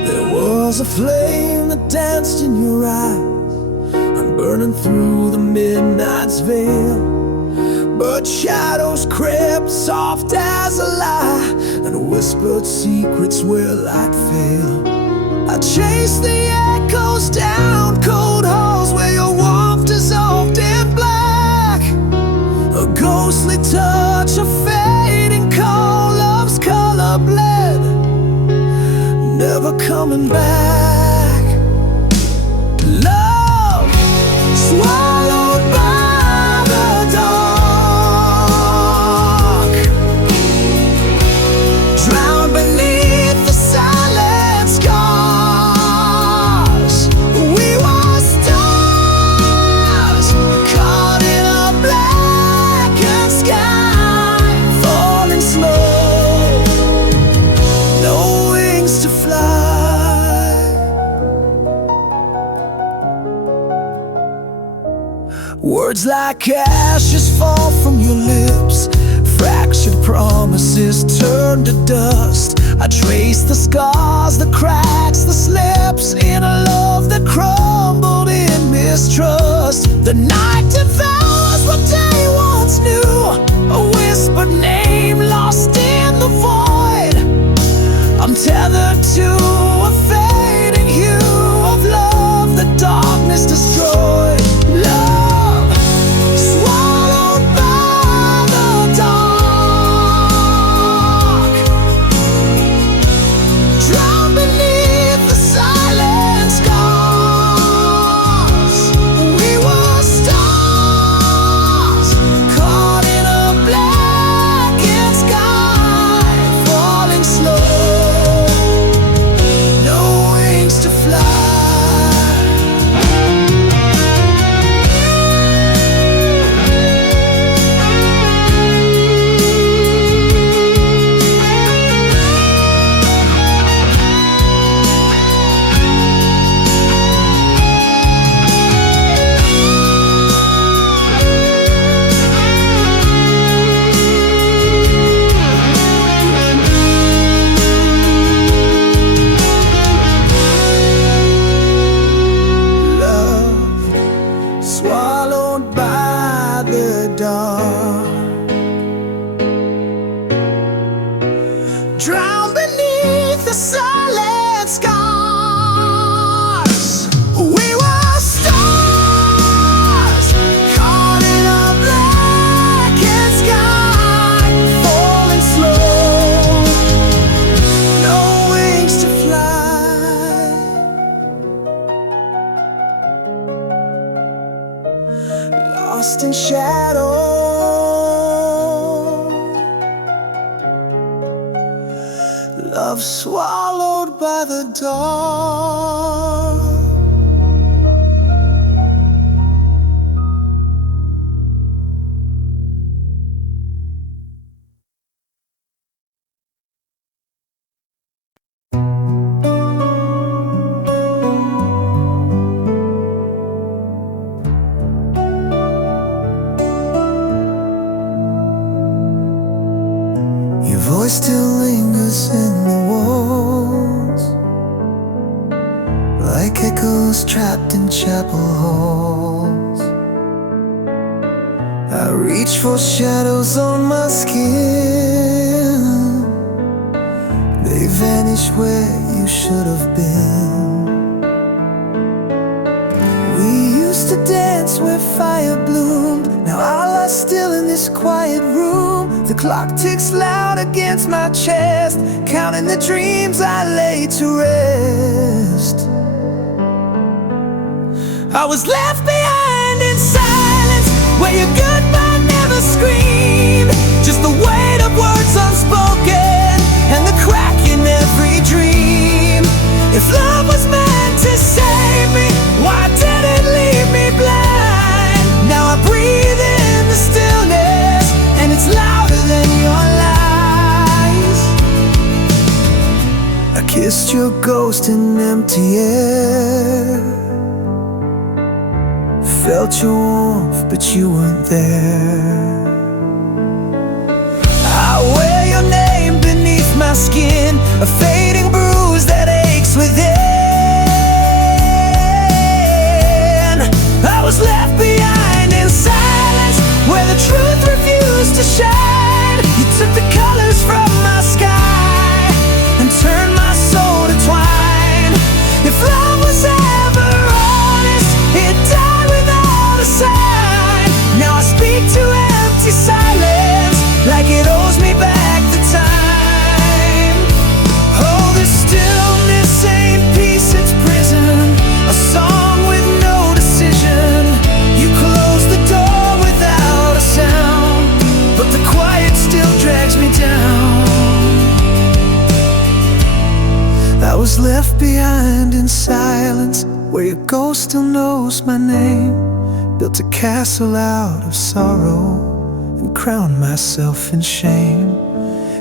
There was a flame that danced in your eyes, I'm burning through the midnight's veil, but shadows crept soft as a lie and whispered secrets where light failed. I chased the echoes down cold halls where your warmth dissolved in black, a ghostly touch of fading cold, love's color bled, never coming back. Love swallowed by the dark, drowned beneath the silent scars. We were stars caught in a blackened sky, falling slow, no wings to fly. Words like ashes fall from your lips, fragments fractured promises turned to dust. I traced the scars, the cracks, the slips in a love that crumbled in mistrust. The night devours what day once knew, a whispered name lost in the void. I'm tethered to a fading hue of love the darkness destroyed. Love swallowed by the dark, drowned beneath the silent scars. We were stars caught in a blackened sky, falling slow, no wings to fly. Swallowed by the dark, drowned beneath the silent scars. We were stars caught in a blackened sky, falling slow, no wings to fly. Lost in shadow, love swallowed by the dark. Your voice still lingers in the walls, like echoes trapped in chapel halls. I reach for shadows on my skin, they vanish where you should have been. We used to dance where fire bloomed, now our lives still in this quiet room. The clock ticks loud against my chest, counting the dreams I lay to rest. I was left behind in silence, where your goodbye never screamed, just the weight of words unspoken and the crack in every dream. If love was meant to save me, why did it leave me blind? Now I breathe in the stillness, and it's louder than your lies. I kissed your ghost in empty air, felt your warmth, but you weren't there. I wear your name beneath my skin, a fading bruise that aches within. I was left behind in silence, where the truth refused to shine. You took the colors from my sky and turned my soul to twine. If love was ever honest, it died without a sign. Now I speak to empty silence, like it owes me back the time. Oh, this stillness ain't peace, it's prison, a song with no decision. You close the door without a sound, but the quiet still drags me down. I was left behind in silence, where your ghost still knows my name. Built a castle out of sorrow and crowned myself in shame.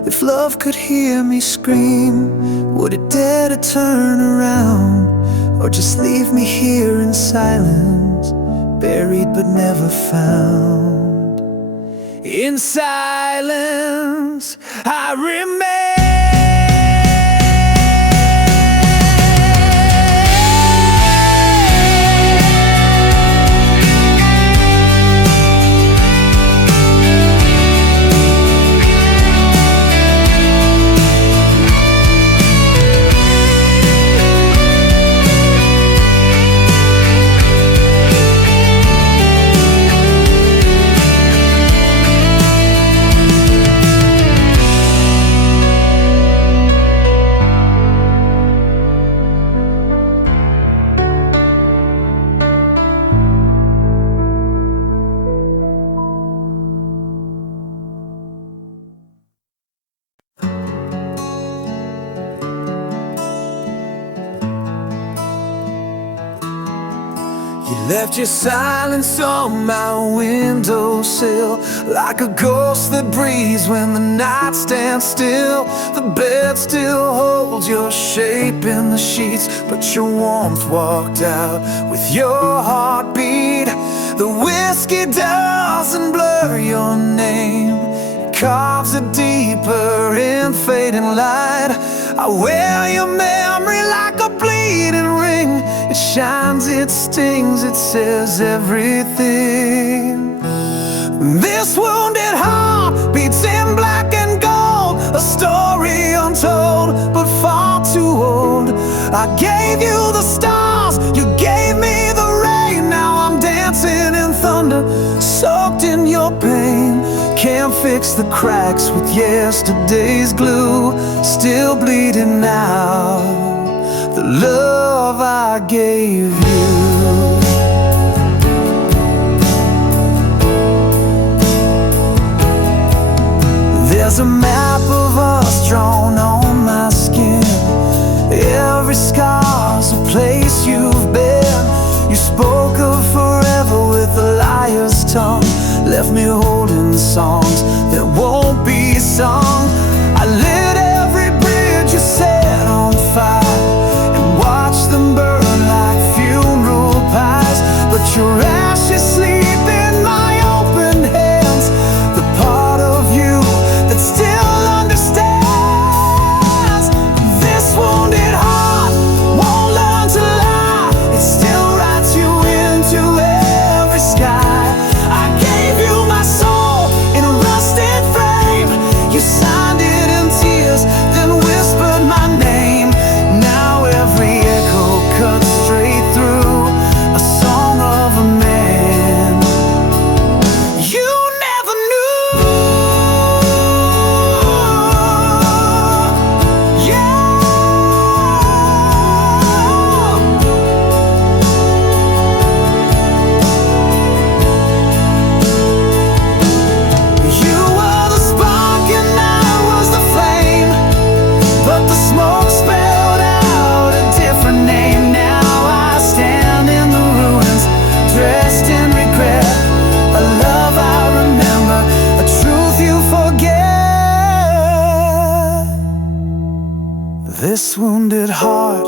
If love could hear me scream, would it dare to turn around, or just leave me here in silence, buried but never found? In silence, I remain. You left your silence on my windowsill, like a ghost that breathes when the night stands still. The bed still holds your shape in the sheets, but your warmth walked out with your heartbeat. The whiskey doesn't blur your name, it carves it deeper in fading light. I wear your memory like a bleeding ring. It shines, it stings, it says everything. This wounded heart beats in black and gold, a story untold, but far too old. I gave you the stars, you gave me the rain. Now I'm dancing in thunder, soaked in your pain. Can't fix the cracks with yesterday's glue, still bleeding now, the love I gave you. There's a map of us drawn on my skin. Every scar's a place you've been. You spoke of forever with a liar's tongue, left me holding songs that won't be sung. I lit every bridge you set on fire and watched them burn like funeral pies. But your ashes sleep in my open hands, the part of you that still understands. This wounded heart won't learn to lie, it still writes you into every sky. I gave you my soul in a rusted frame. You signed it in tears, then whispered my name. Now every echo cuts straight through a song of a man you never knew. Yeah. You were the spark and I was the flame, but the smoke spelled out a different name. Now I stand in the ruins, dressed in regret, a love I remember, a truth you forget. This wounded heart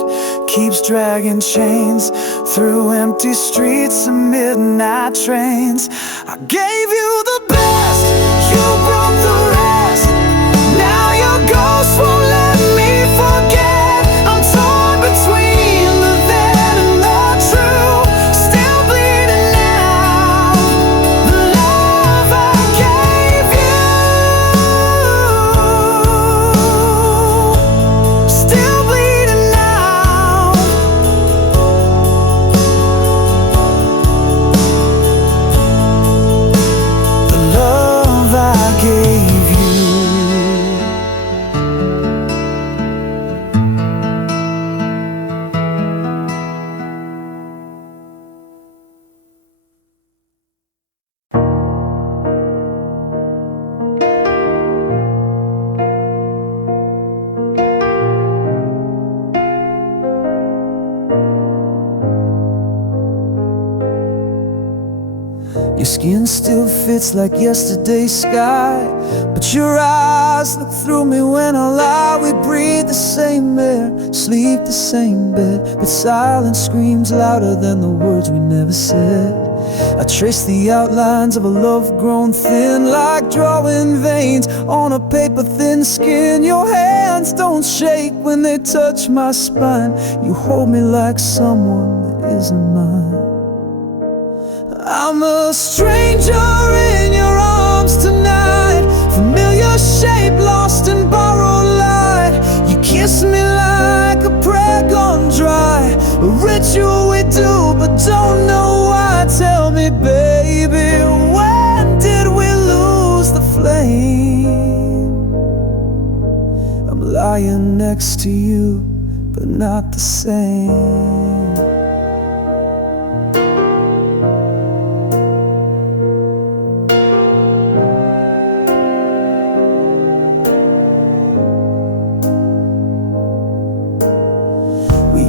keeps dragging chains through empty streets and midnight trains. I gave you the best, you broke the rest. Now your ghost won't let me forget. I'm torn between the then and the true, still bleeding now, the love I gave you, still bleeding now. The love I gave you. Your skin still fits like yesterday's sky, but your eyes look through me when I lie. We breathe the same air, sleep the same bed, but silence screams louder than the words we never said. I trace the outlines of a love grown thin, like drawing veins on a paper thin skin. Your hands don't shake when they touch my spine. You hold me like someone that isn't mine. I'm a stranger in your arms tonight, familiar shape lost in borrowed light. You kiss me like a prayer gone dry, a ritual we do but don't know why. Tell me, baby, when did we lose the flame? I'm lying next to you, but not the same.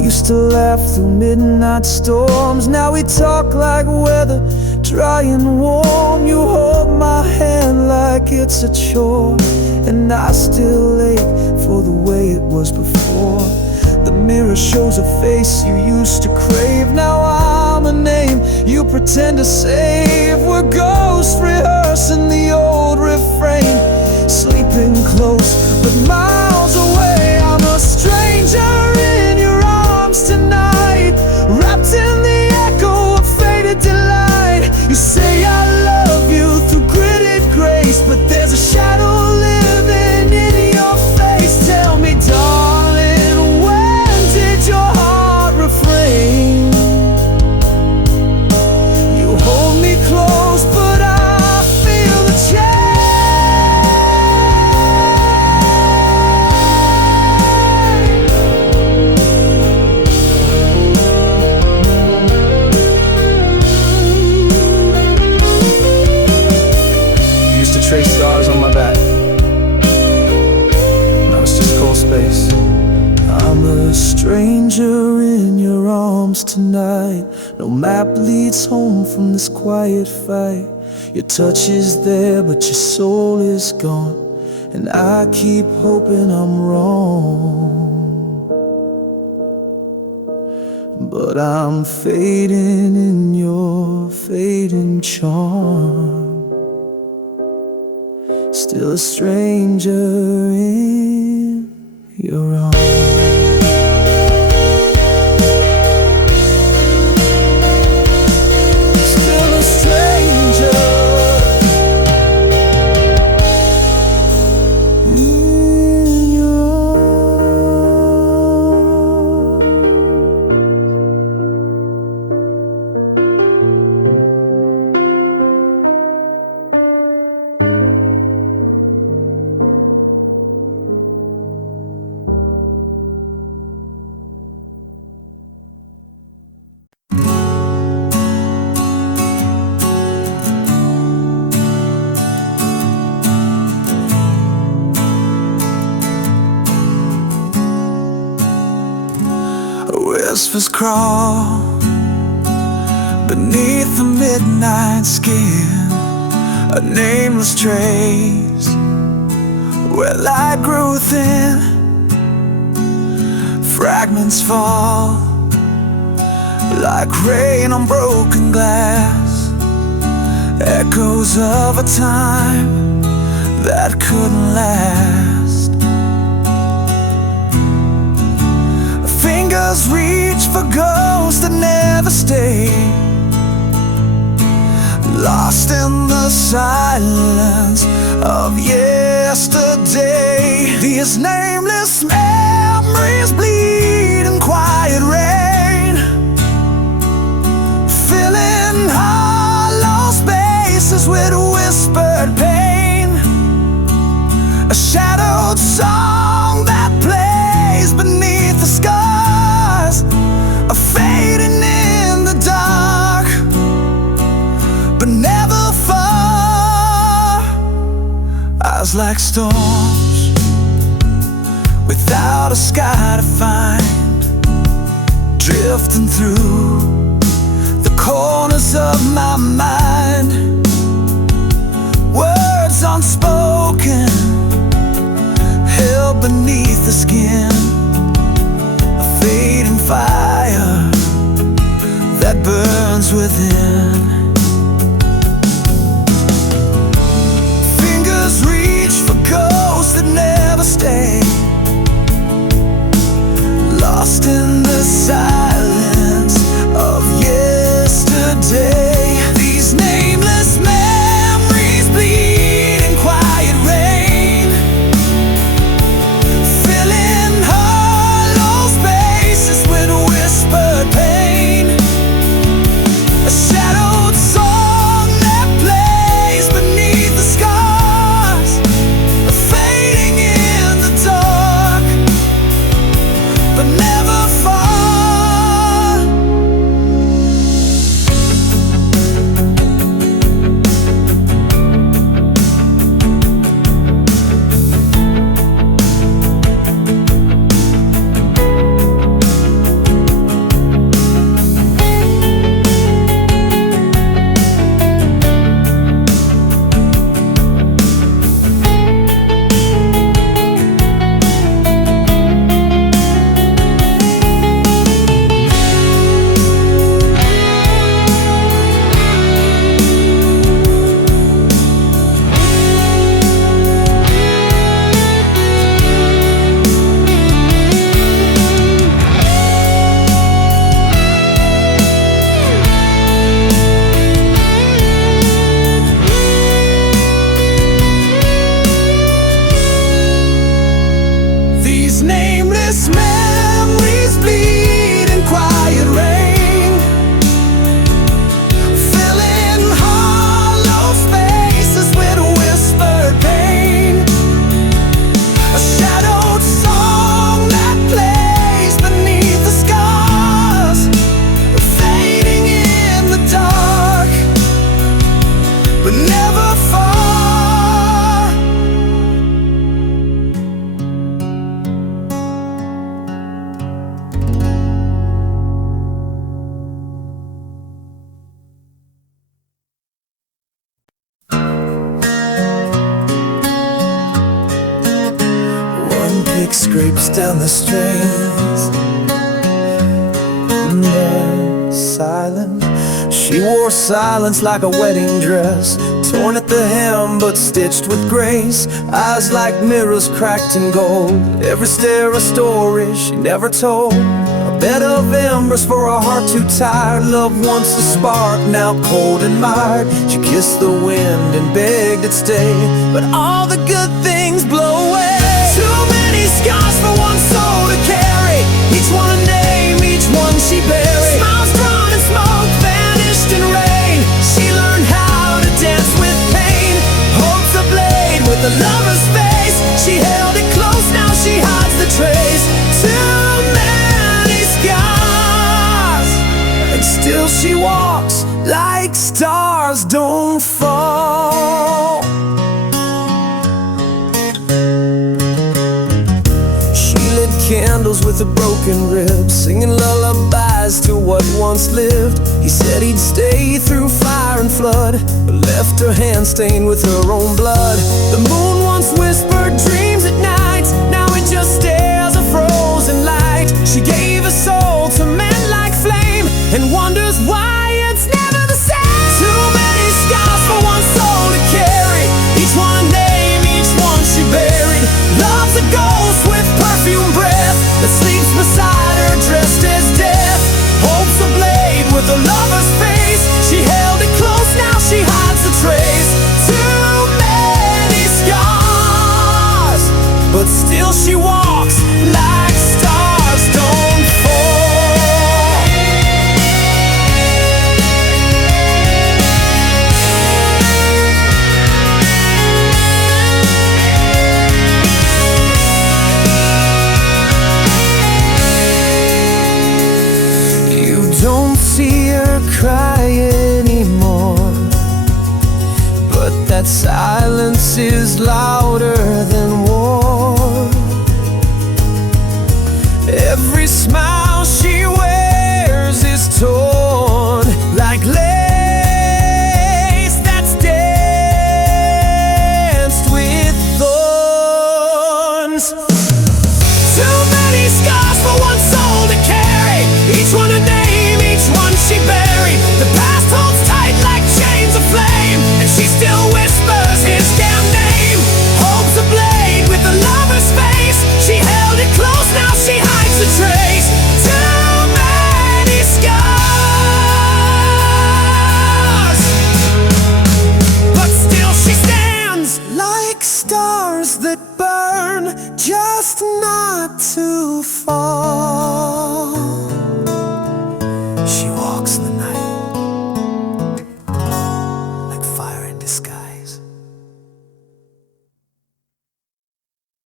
Used to laugh through midnight storms. Now we talk like weather, dry and warm. You hold my hand like it's a chore, and I still ache for the way it was before. The mirror shows a face you used to crave. Now I'm a name you pretend to save. We're ghosts rehearsing the old refrain, sleeping close but miles away. I'm a stranger in your arms tonight, wrapped in the echo of faded delight. You say I love you through gritted grace, but there's a shadow living in your face. Tell me, darling, when did your heart refrain? You hold me close, but I feel the change. Trace stars on my back, now it's just cold space. I'm a stranger in your arms tonight. No map leads home from this quiet fight. Your touch is there, but your soul is gone, and I keep hoping I'm wrong. But I'm fading in your fading charm, still a stranger in your arms. Still a stranger in your whispers crawl beneath the midnight skin, a nameless trace where light grew thin. Fragments fall like rain on broken glass, echoes of a time that couldn't last. Fingers reach for ghosts that never stay, lost in the silence of yesterday. These nameless memories bleed in quiet rain, filling hollow spaces with whispered pain. A shadowed song that plays beneath the scars, a fading in the dark, but never far. Eyes like storms without a sky to find, drifting through the corners of my mind. Words unspoken, held beneath the skin, a fading fire that burns within. pick scrapes down the strings. Then silent, she wore silence like a wedding dress, torn at the hem but stitched with grace. Eyes like mirrors cracked in gold, every stare a story she never told. A bed of embers for a heart too tired. Love once a spark, now cold and mired. She kissed the wind and begged it stay, but all the good things blow away. Too many scars for one soul to carry, each one a name, each one she buried. Smiles drawn in smoke, vanished in rain. She learned how to dance with pain. Holds a blade with a lover's face. She held it close, now she hides the trace. Too many scars, and still she walks like stars don't fall. She lit candles with a broken rib, singing lullabies to what once lived. He said he'd stay through fire and flood, but left her hand stained with her own blood. The moon once whispered dreams at night, now it just stares a frozen light. She gave her soul to men like flame, and wonders why it's never the same. Too many scars for one soul to carry, each one a name, each one she buried. Love's a ghost with perfume breath that sleeps beside her dressed as death. Holds a blade with a lover's face. She held it close, now she hides the trace. Too many scars, but still she walks like stars don't fall. You don't see her cry anymore, but that silence is louder than war.